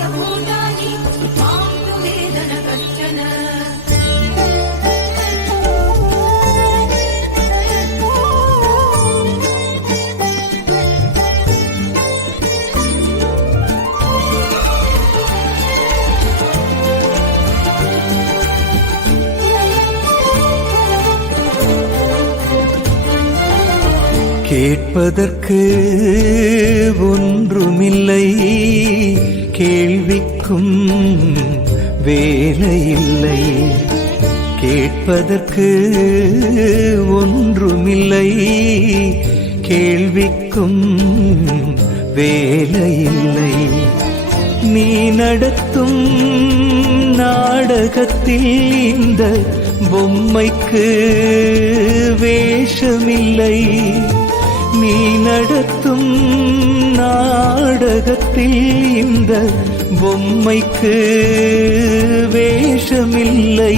பஞ்சபூதானி மாம் து வேதன கஷ்டன. கேட்பதற்கு ஒன்றுமில்லை, கேள்விக்கும் வேலையில்லை. கேட்பதற்கு ஒன்றுமில்லை, கேள்விக்கும் வேலையில்லை. நீ நடத்தும் நாடகத்தில் இந்த பொம்மைக்கு வேஷமில்லை. நீ நடத்தும் நாடகத்தில் இந்த பொம்மைக்கு வேஷமில்லை.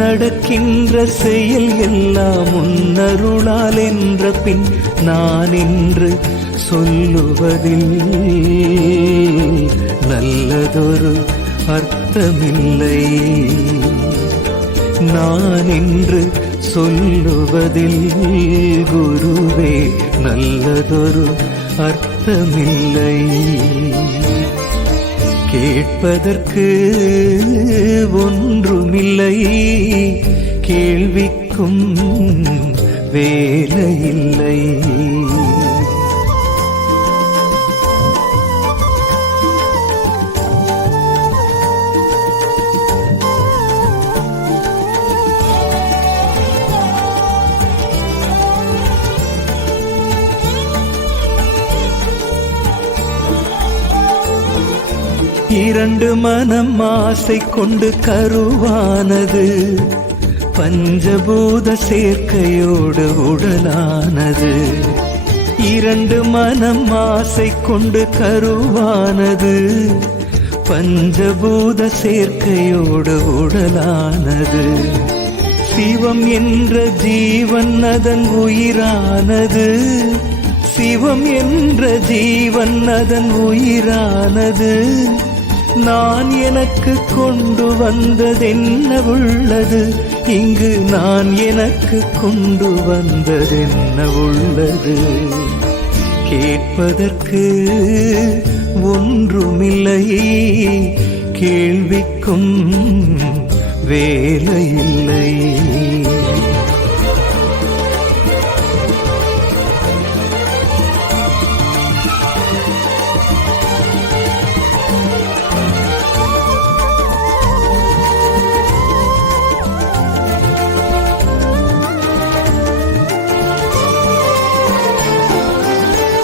நடக்கின்ற செயல் எல்லாம் உன்னருளால் என்ற பின் நான் என்று சொல்லுவதில் நல்லதொரு அர்த்தமில்லை. நான் என்று சொல்லுவதில் குருவே நல்லதொரு அர்த்தமில்லை. கேட்பதற்கு ஒன்றுமில்லை, கேள்விக்கும் வேலையில்லை. இரண்டு மனம் ஆசை கொண்டு கருவானது, பஞ்சபூத சேர்க்கையோடு உடலானது. இரண்டு மனம் ஆசை கொண்டு கருவானது, பஞ்சபூத சேர்க்கையோடு உடலானது. சிவம் என்ற ஜீவன் அதன் உயிரானது, சிவம் என்ற ஜீவன் அதன் உயிரானது. நான் எனக்கு கொண்டு வந்ததென்ன உள்ளது இங்கு, நான் எனக்கு கொண்டு வந்ததென்ன உள்ளது. கேட்பதற்கு ஒன்றுமில்லை, கேள்விக்கும் வேலையில்லை.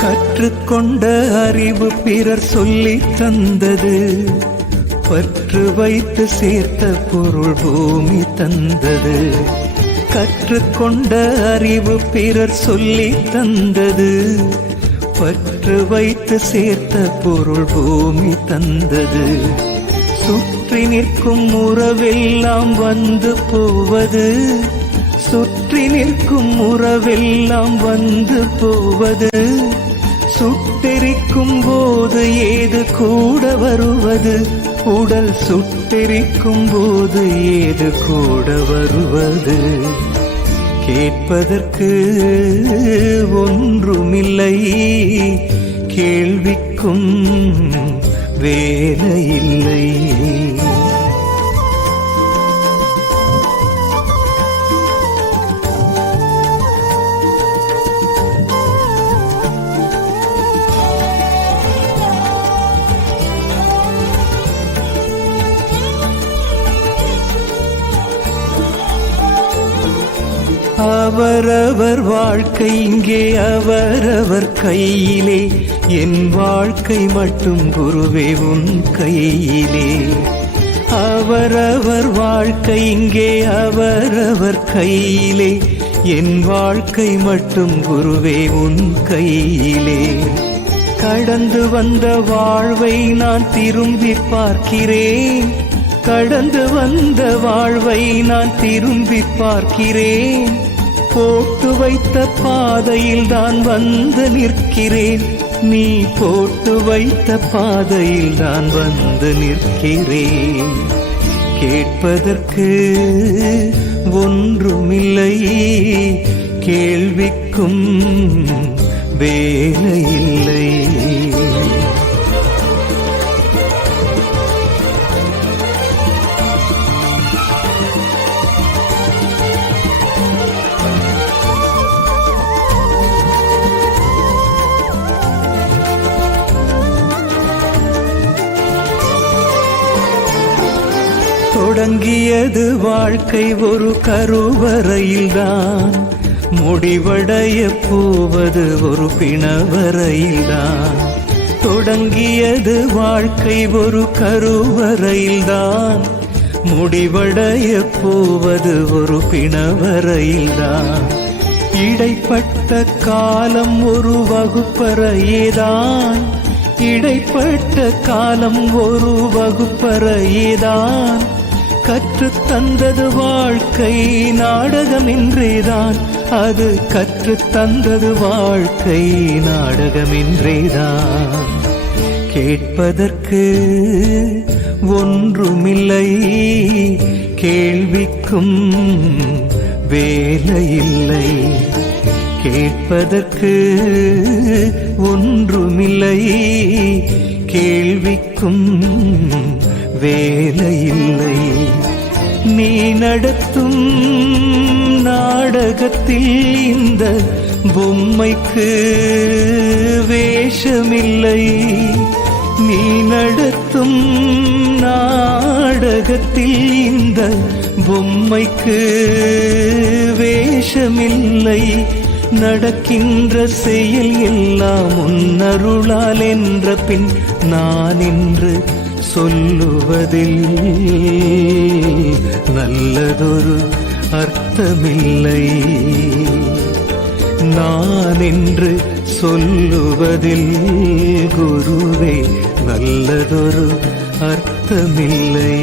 கற்றுக்கொண்ட அறிவு பிறர் சொல்லித் தந்தது, பற்று வைத்து சேர்த்த பொருள் பூமி தந்தது. கற்றுக்கொண்ட அறிவு பிறர் சொல்லித் தந்தது, பற்று வைத்து சேர்த்த பொருள் பூமி தந்தது. சுற்றி நிற்கும் உறவெல்லாம் வந்து போவது, சுற்றி நிற்கும் உறவெல்லாம் வந்து போவது. சுட்டெரிக்கும் போது ஏது கூட வருவது, உடல் சுட்டெரிக்கும் போது ஏது கூட வருவது. கேட்பதற்கு ஒன்றுமில்லை, கேள்விக்கும் வேலையில்லை. அவரவர் வாழ்க்கை இங்கே அவரவர் கையிலே, என் வாழ்க்கை மட்டும் குருவே உன் கையிலே. அவரவர் வாழ்க்கை இங்கே அவரவர் கையிலே, என் வாழ்க்கை மட்டும் குருவே உன் கையிலே. கடந்து வந்த வாழ்வை நான் திரும்பி பார்க்கிறேன், கடந்து வந்த வாழ்வை நான் திரும்பி பார்க்கிறேன். போட்டு வைத்த பாதையில் தான் வந்து நிற்கிறேன், நீ போட்டு வைத்த பாதையில் நான் வந்து நிற்கிறேன். கேட்பதற்கு ஒன்றுமில்லை, கேள்விக்கும் வேலையில்லை. தொடங்கியது வாழ்க்கை ஒரு கருவறையில்தான், முடிவடைய போவது ஒரு பிணவரையில்தான். தொடங்கியது வாழ்க்கை ஒரு கருவறையில்தான், முடிவடைய போவது ஒரு பிணவரையில்தான். இடைப்பட்ட காலம் ஒரு வகுப்பறையேதான், இடைப்பட்ட காலம் ஒரு வகுப்பறையேதான். கற்றுத் தந்தது வாழ்க்கை நாடகமின்றேதான், அது கற்றுத் தந்தது வாழ்க்கை நாடகமின்றேதான். கேட்பதற்கு ஒன்றுமில்லை, கேள்விக்கும் வேலையில்லை. கேட்பதற்கு ஒன்றுமில்லை, கேள்விக்கும் வேலையில்லை. நீ நடத்தும் நாடகத்தில் இந்த பொம்மைக்கு வேஷமில்லை. நீ நடத்தும் நாடகத்தில் இந்த பொம்மைக்கு வேஷமில்லை. நடக்கின்ற செயல் எல்லாம் உன்னருளால் என்ற பின் நான் என்று சொல்லுவதில் நல்லதொரு அர்த்தமில்லை. நான் என்று சொல்லுவதில் குருவே நல்லதொரு அர்த்தமில்லை.